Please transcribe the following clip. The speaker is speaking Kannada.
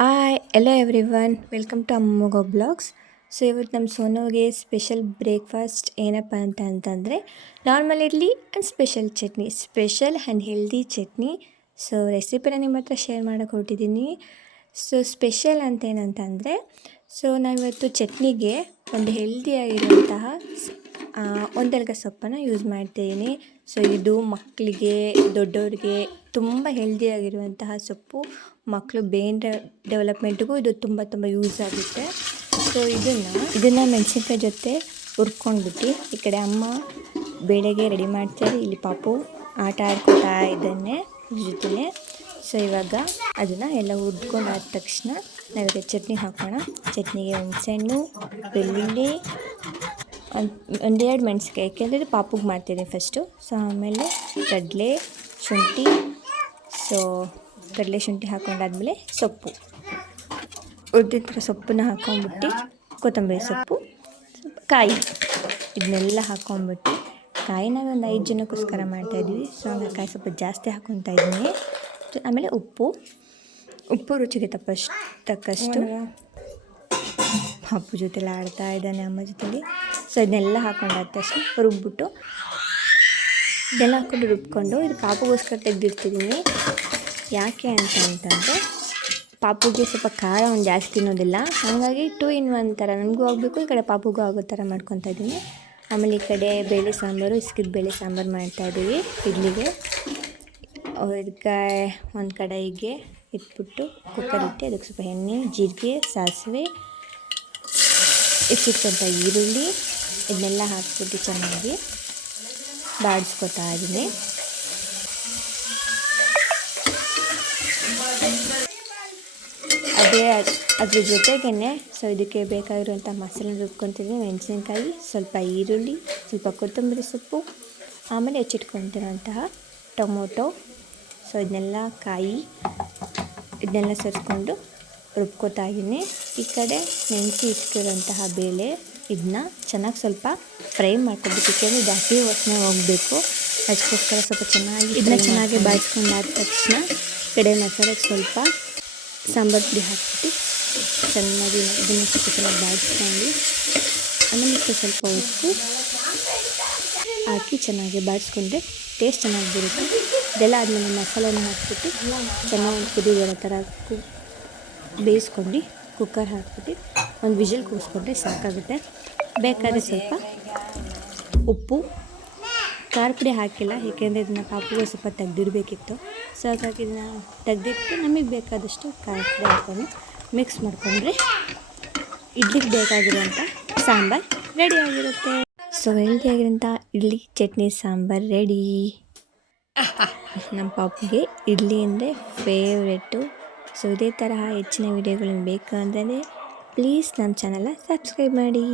Hello everyone, ವೆಲ್ಕಮ್ ಟು ಅಮ್ಮಗ ಬ್ಲಾಗ್ಸ್. ಸೊ ಇವತ್ತು ನಮ್ಮ ಸೋನುಗೆ ಸ್ಪೆಷಲ್ ಬ್ರೇಕ್ಫಾಸ್ಟ್ ಏನಪ್ಪ ಅಂತಂದರೆ normal idli and special chutney, special and healthy chutney. So ರೆಸಿಪಿನ ನಿಮ್ಮ ಹತ್ರ ಶೇರ್ ಮಾಡೋಕೆ ಹೊರಟಿದ್ದೀನಿ. ಸೊ ಸ್ಪೆಷಲ್ ಅಂತ ಏನಂತಂದರೆ, ಸೊ ನಾವಿವತ್ತು ಚಟ್ನಿಗೆ ಒಂದು ಹೆಲ್ದಿಯಾಗಿರುವಂತಹ ಒಂದೆಲಗ ಸೊಪ್ಪನ್ನು ಯೂಸ್ ಮಾಡ್ತಿದ್ದೀನಿ. ಸೊ ಇದು ಮಕ್ಕಳಿಗೆ, ದೊಡ್ಡವ್ರಿಗೆ ತುಂಬ ಹೆಲ್ದಿಯಾಗಿರುವಂತಹ ಸೊಪ್ಪು. ಮಕ್ಕಳು ಬ್ರೈನ್ ಡೆವಲಪ್ಮೆಂಟ್ಗೂ ಇದು ತುಂಬ ಯೂಸ್ ಆಗುತ್ತೆ. ಸೊ ಇದನ್ನು ಮೆಣಸಿನ್ಕಾಯಿ ಜೊತೆ ಹುರ್ಕೊಂಡ್ಬಿಟ್ಟು ಈ ಕಡೆ ಅಮ್ಮ ಬೇಳೆಗೆ ರೆಡಿ ಮಾಡ್ತಾರೆ. ಇಲ್ಲಿ ಪಾಪು ಆಟ ಆಡ್ಕೊತಾ ಇದ್ದಾನೆ ಜೊತೆನೆ. ಸೊ ಇವಾಗ ಅದನ್ನು ಎಲ್ಲ ಹುರ್ಕೊಂಡಾದ ತಕ್ಷಣ ನಾವೀಗ ಚಟ್ನಿ ಹಾಕೋಣ. ಚಟ್ನಿಗೆ ಹುಣಸೆಹಣ್ಣು, ಬೆಳ್ಳುಳ್ಳಿ, ಒಂದೆರಡು ಮೆಣಸಿನ್ಕಾಯಿ, ಯಾಕೆಂದರೆ ಪಾಪುಗೆ ಮಾಡ್ತೀನಿ ಫಸ್ಟು. ಸೊ ಆಮೇಲೆ ಕಡಲೆ, ಶುಂಠಿ. ಸೊ ಕಡಲೆ ಶುಂಠಿ ಹಾಕೊಂಡಾದ್ಮೇಲೆ ಸೊಪ್ಪು, ಉದ್ದಿನ ಸೊಪ್ಪನ್ನ ಹಾಕೊಂಡ್ಬಿಟ್ಟು, ಕೊತ್ತಂಬರಿ ಸೊಪ್ಪು, ಕಾಯಿ, ಇದನ್ನೆಲ್ಲ ಹಾಕೊಂಡ್ಬಿಟ್ಟು, ಕಾಯಿ ನಾವು ಒಂದು 5 ಜನಕ್ಕೋಸ್ಕರ ಮಾಡ್ತಾಯಿದ್ವಿ. ಸೊ ಹಂಗಾಗಿ ಕಾಯಿ ಸ್ವಲ್ಪ ಜಾಸ್ತಿ ಹಾಕ್ಕೊತಾ ಇದ್ದೀನಿ. ಆಮೇಲೆ ಉಪ್ಪು ರುಚಿಗೆ ತಕ್ಕಷ್ಟು. ಪಾಪು ಜೊತೆಲ್ಲ ಆಡ್ತಾ ಇದ್ದಾನೆ ಅಮ್ಮ ಜೊತೆಲಿ. ಸೊ ಇದನ್ನೆಲ್ಲ ಹಾಕೊಂಡಾದ ತಕ್ಷಣ ರುಬ್ಬಿಟ್ಟು, ಇದೆಲ್ಲ ಹಾಕ್ಕೊಂಡು ರುಬ್ಕೊಂಡು, ಇದು ಪಾಪುಗೋಸ್ಕರ ತೆಗೆದಿರ್ತಿದ್ದೀನಿ. ಯಾಕೆ ಅಂತಂದರೆ ಪಾಪುಗೆ ಸ್ವಲ್ಪ ಖಾರ ಒಂದು ಜಾಸ್ತಿ ತಿನ್ನೋದಿಲ್ಲ, ಹಾಗಾಗಿ 2 in 1 ಥರ ನಮಗೂ ಆಗಬೇಕು, ಈ ಕಡೆ ಪಾಪುಗೂ ಆಗೋ ಥರ ಮಾಡ್ಕೊತಾ ಇದ್ದೀನಿ. ಆಮೇಲೆ ಈ ಕಡೆ ಬೇಳೆ ಸಾಂಬಾರು, ಇಸ್ಕಿದ ಬೇಳೆ ಸಾಂಬಾರು ಮಾಡ್ತಾಯಿದ್ದೀವಿ ಇಡ್ಲಿಗೆ. ಇದಕ್ಕೆ ಒಂದು ಕಡಾಯಿಗೆ ಇಟ್ಬಿಟ್ಟು ಕುಕ್ಕರ್ ಇಟ್ಟು ಅದಕ್ಕೆ ಸ್ವಲ್ಪ ಎಣ್ಣೆ, ಜೀರಿಗೆ, ಸಾಸಿವೆ, ಇಟ್ಟಿಟ್ಕೊಂತ ಈರುಳ್ಳಿ, ಇದನ್ನೆಲ್ಲ ಹಾಕ್ಬಿಟ್ಟು ಚೆನ್ನಾಗಿ ಬಾಡಿಸ್ಕೊತಾ ಇದ್ದೀನಿ. ಅದ್ರ ಜೊತೆಗೇ ಸೊ ಇದಕ್ಕೆ ಬೇಕಾಗಿರುವಂಥ ಮಸಾಲೆ ರುಬ್ಕೊತಿದ್ದೀನಿ. ಮೆಣಸಿನ್ಕಾಯಿ, ಸ್ವಲ್ಪ ಈರುಳ್ಳಿ, ಸ್ವಲ್ಪ ಕೊತ್ತಂಬರಿ ಸೊಪ್ಪು, ಆಮೇಲೆ ಹೆಚ್ಚಿಟ್ಕೊತಿರೋಂತಹ ಟೊಮೊಟೊ. ಸೊ ಇದನ್ನೆಲ್ಲ ಇದನ್ನೆಲ್ಲ ಸೇರಿಸ್ಕೊಂಡು ರುಬ್ಕೊತಾ ಇದ್ದೀನಿ. ಈ ಕಡೆ ನೆನೆಸಿ ಇಟ್ಕಿರೋಂತಹ ಬೇಳೆ, ಇದನ್ನ ಚೆನ್ನಾಗಿ ಸ್ವಲ್ಪ ಫ್ರೈ ಮಾಡ್ಕೊಬೇಕು, ಏಕೆಂದರೆ ಇದು ಹಸಿ ವಾಸನೆ ಹೋಗಬೇಕು. ಅದಕ್ಕೋಸ್ಕರ ಸ್ವಲ್ಪ ಇದನ್ನ ಚೆನ್ನಾಗಿ ಬಾಡಿಸ್ಕೊಂಡಾದ ತಕ್ಷಣ ಕಡೆ ಮಸಾಲೆಗೆ ಸ್ವಲ್ಪ ಸಾಂಬಾರು ಪುಡಿ ಹಾಕ್ಬಿಟ್ಟು ಚೆನ್ನಾಗಿ ಇದನ್ನು ಸ್ವಲ್ಪ ಚೆನ್ನಾಗಿ ಬಾಡಿಸ್ಕೊಂಡು, ಆಮೇಲೆ ಸ್ವಲ್ಪ ಉಪ್ಪು ಹಾಕಿ ಚೆನ್ನಾಗಿ ಬಾಡಿಸ್ಕೊಂಡ್ರೆ ಟೇಸ್ಟ್ ಚೆನ್ನಾಗಿ ಬರುತ್ತೆ. ಇದೆಲ್ಲ ಆದಮೇಲೆ ಮಸಾಲೆನ ಹಾಕ್ಬಿಟ್ಟು ಚೆನ್ನಾಗಿ ಕುದಿ ಬರೋ ಥರ ಬೇಯಿಸ್ಕೊಂಡು ಕುಕ್ಕರ್ ಹಾಕ್ಬಿಟ್ಟು ಒಂದು ವಿಷಲ್ ಕೂರಿಸ್ಕೊಂಡ್ರೆ ಸಾಕಾಗುತ್ತೆ. ಬೇಕಾದರೆ ಸ್ವಲ್ಪ ಉಪ್ಪು, ಖಾರ ಪುಡಿ ಹಾಕಿಲ್ಲ, ಏಕೆಂದರೆ ಇದನ್ನು ಪಾಪುಗೆ ಸ್ವಲ್ಪ ತೆಗೆದಿಡಬೇಕಿತ್ತು. ಸೊ ಹಾಗಾಗಿ ಇದನ್ನು ತೆಗೆದಿಟ್ಟು ನಮಗೆ ಬೇಕಾದಷ್ಟು ಖಾರ ಪುಡಿ ಹಾಕ್ಕೊಂಡು ಮಿಕ್ಸ್ ಮಾಡಿಕೊಂಡ್ರೆ ಇಡ್ಲಿಗೆ ಬೇಕಾಗಿರೋಂಥ ಸಾಂಬಾರು ರೆಡಿ ಆಗಿರುತ್ತೆ. ಸೊ ಹೆಲ್ದಿಯಾಗಿರೋಂಥ ಇಡ್ಲಿ, ಚಟ್ನಿ, ಸಾಂಬಾರು ರೆಡಿ. ನಮ್ಮ ಪಾಪುಗೆ ಇಡ್ಲಿ ಅಂದರೆ ಫೇವ್ರೆಟ್ಟು. ಸೊ ಇದೇ ತರಹ ಹೆಚ್ಚಿನ ವೀಡಿಯೋಗಳನ್ನು ಬೇಕು ಅಂದರೆ ಪ್ಲೀಸ್ ನಮ್ಮ ಚಾನಲ್ನ ಸಬ್ಸ್ಕ್ರೈಬ್ ಮಾಡಿ.